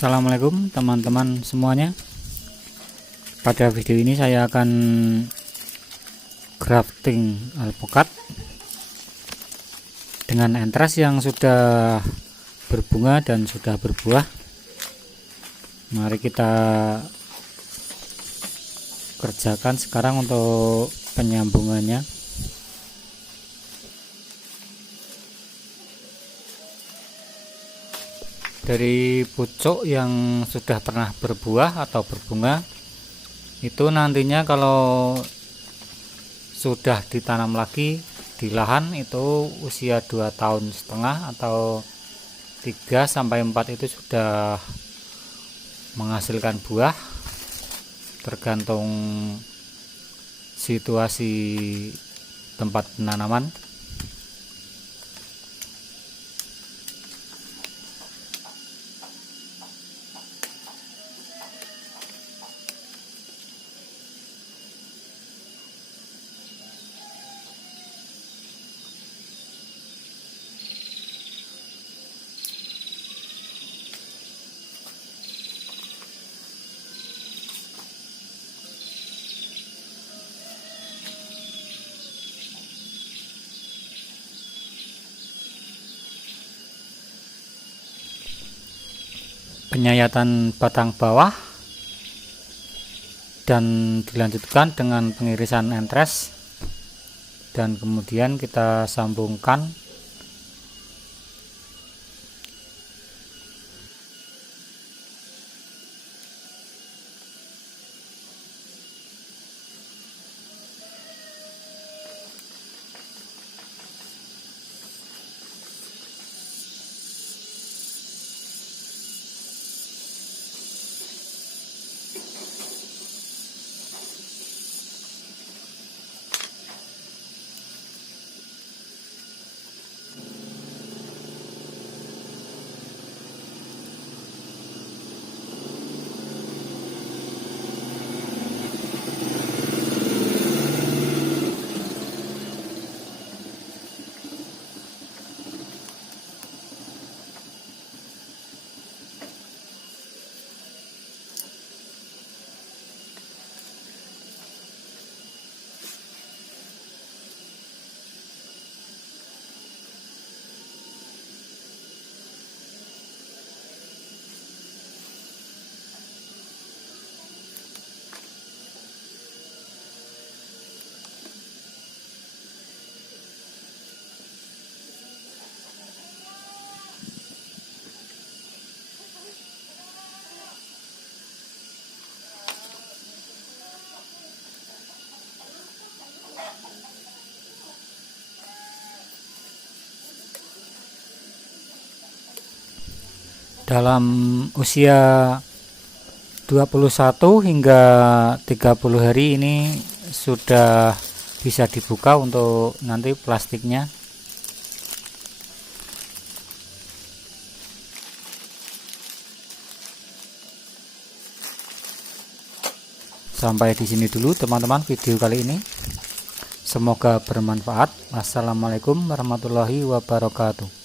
Assalamualaikum teman-teman semuanya. Pada video ini saya akan grafting alpukat dengan entres yang sudah berbunga dan sudah berbuah. Mari kita kerjakan sekarang untuk penyambungannya. Dari pucuk yang sudah pernah berbuah atau berbunga itu nantinya kalau sudah ditanam lagi di lahan itu usia 2,5 tahun atau 3-4 itu sudah menghasilkan buah, tergantung situasi tempat penanaman. Penyayatan batang bawah dan dilanjutkan dengan pengirisan entres, dan kemudian kita sambungkan dalam usia 21 hingga 30 hari ini sudah bisa dibuka untuk nanti plastiknya. Sampai di sini dulu teman-teman video kali ini. Semoga bermanfaat. Wassalamualaikum warahmatullahi wabarakatuh.